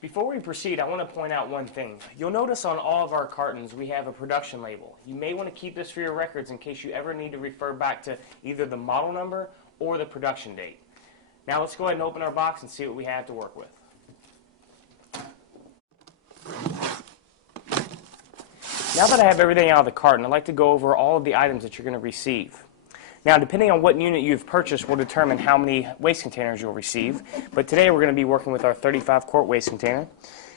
Before we proceed, I want to point out one thing. You'll notice on all of our cartons we have a production label. You may want to keep this for your records in case you ever need to refer back to either the model number or the production date. Now let's go ahead and open our box and see what we have to work with. Now that I have everything out of the carton, I'd like to go over all of the items that you're going to receive. Now, depending on what unit you've purchased will determine how many waste containers you'll receive, but today we're going to be working with our 35-quart waste container.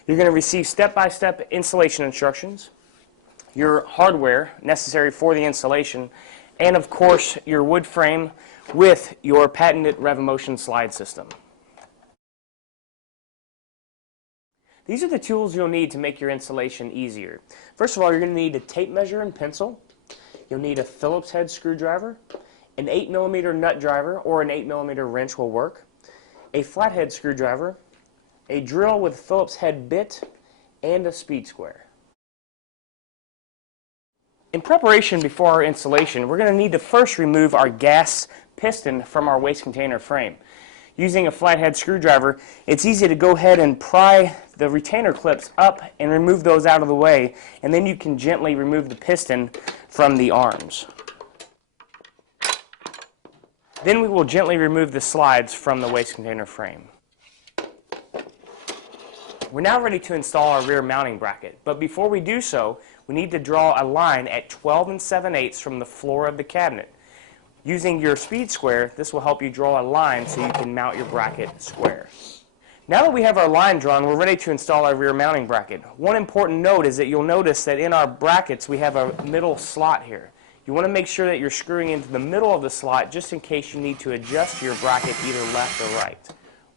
You're going to receive step-by-step installation instructions, your hardware necessary for the installation, and of course your wood frame with your patented RevoMotion slide system. These are the tools you'll need to make your installation easier. First of all, you're going to need a tape measure and pencil. You'll need a Phillips head screwdriver. An 8mm nut driver or an 8mm wrench will work, a flathead screwdriver, a drill with a Phillips head bit, and a speed square. In preparation before our installation, we're going to need to first remove our gas piston from our waste container frame. Using a flathead screwdriver, it's easy to go ahead and pry the retainer clips up and remove those out of the way, and then you can gently remove the piston from the arms. Then we will gently remove the slides from the waste container frame. We're now ready to install our rear mounting bracket, but before we do so, we need to draw a line at 12 7/8 from the floor of the cabinet. Using your speed square, this will help you draw a line so you can mount your bracket square. Now that we have our line drawn, we're ready to install our rear mounting bracket. One important note is that you'll notice that in our brackets we have a middle slot here. You want to make sure that you're screwing into the middle of the slot just in case you need to adjust your bracket either left or right.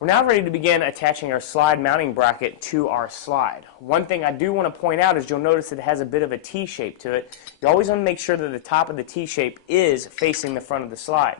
We're now ready to begin attaching our slide mounting bracket to our slide. One thing I do want to point out is you'll notice that it has a bit of a T shape to it. You always want to make sure that the top of the T shape is facing the front of the slide.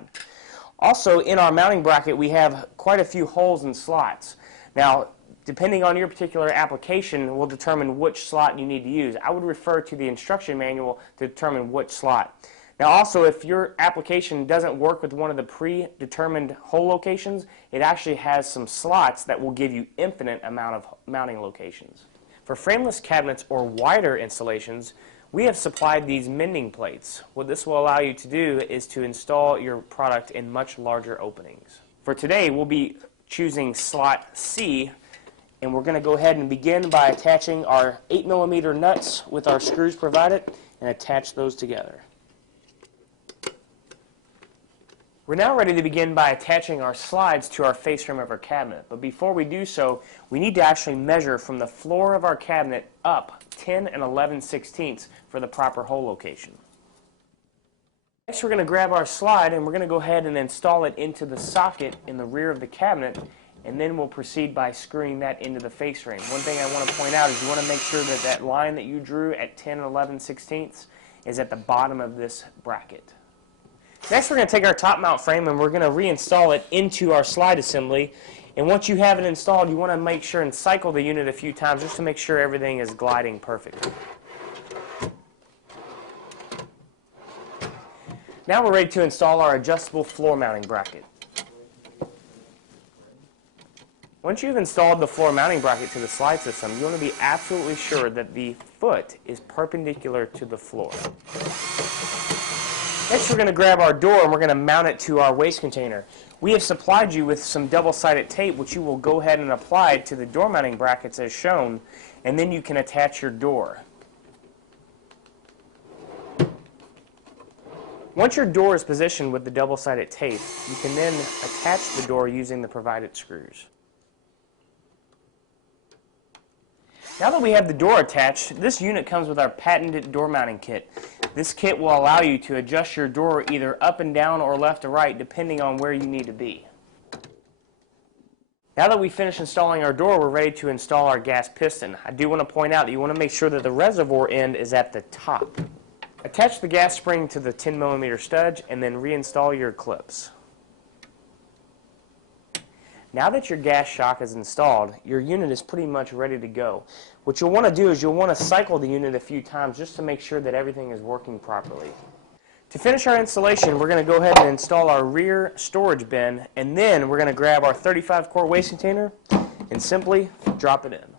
Also, in our mounting bracket we have quite a few holes and slots. Now, depending on your particular application will determine which slot you need to use. I would refer to the instruction manual to determine which slot. Now also, if your application doesn't work with one of the predetermined hole locations, it actually has some slots that will give you infinite amount of mounting locations. For frameless cabinets or wider installations, we have supplied these mending plates. What this will allow you to do is to install your product in much larger openings. For today, we'll be choosing slot C, and we're going to go ahead and begin by attaching our 8mm nuts with our screws provided and attach those together. We're now ready to begin by attaching our slides to our face frame of our cabinet, but before we do so, we need to actually measure from the floor of our cabinet up 10 11/16 for the proper hole location. Next, we're going to grab our slide and we're going to go ahead and install it into the socket in the rear of the cabinet, and then we'll proceed by screwing that into the face frame. One thing I want to point out is you want to make sure that that line that you drew at 10 11/16 is at the bottom of this bracket. Next, we're going to take our top mount frame and we're going to reinstall it into our slide assembly. And once you have it installed, you want to make sure and cycle the unit a few times just to make sure everything is gliding perfectly. Now we're ready to install our adjustable floor mounting bracket. Once you've installed the floor mounting bracket to the slide system, you want to be absolutely sure that the foot is perpendicular to the floor. Next, we're going to grab our door and we're going to mount it to our waste container. We have supplied you with some double-sided tape, which you will go ahead and apply to the door mounting brackets as shown, and then you can attach your door. Once your door is positioned with the double-sided tape, you can then attach the door using the provided screws. Now that we have the door attached, this unit comes with our patented door mounting kit. This kit will allow you to adjust your door either up and down or left or right depending on where you need to be. Now that we've finished installing our door, we're ready to install our gas piston. I do want to point out that you want to make sure that the reservoir end is at the top. Attach the gas spring to the 10mm stud and then reinstall your clips. Now that your gas shock is installed, your unit is pretty much ready to go. What you'll want to do is you'll want to cycle the unit a few times just to make sure that everything is working properly. To finish our installation, we're going to go ahead and install our rear storage bin, and then we're going to grab our 35-quart waste container and simply drop it in.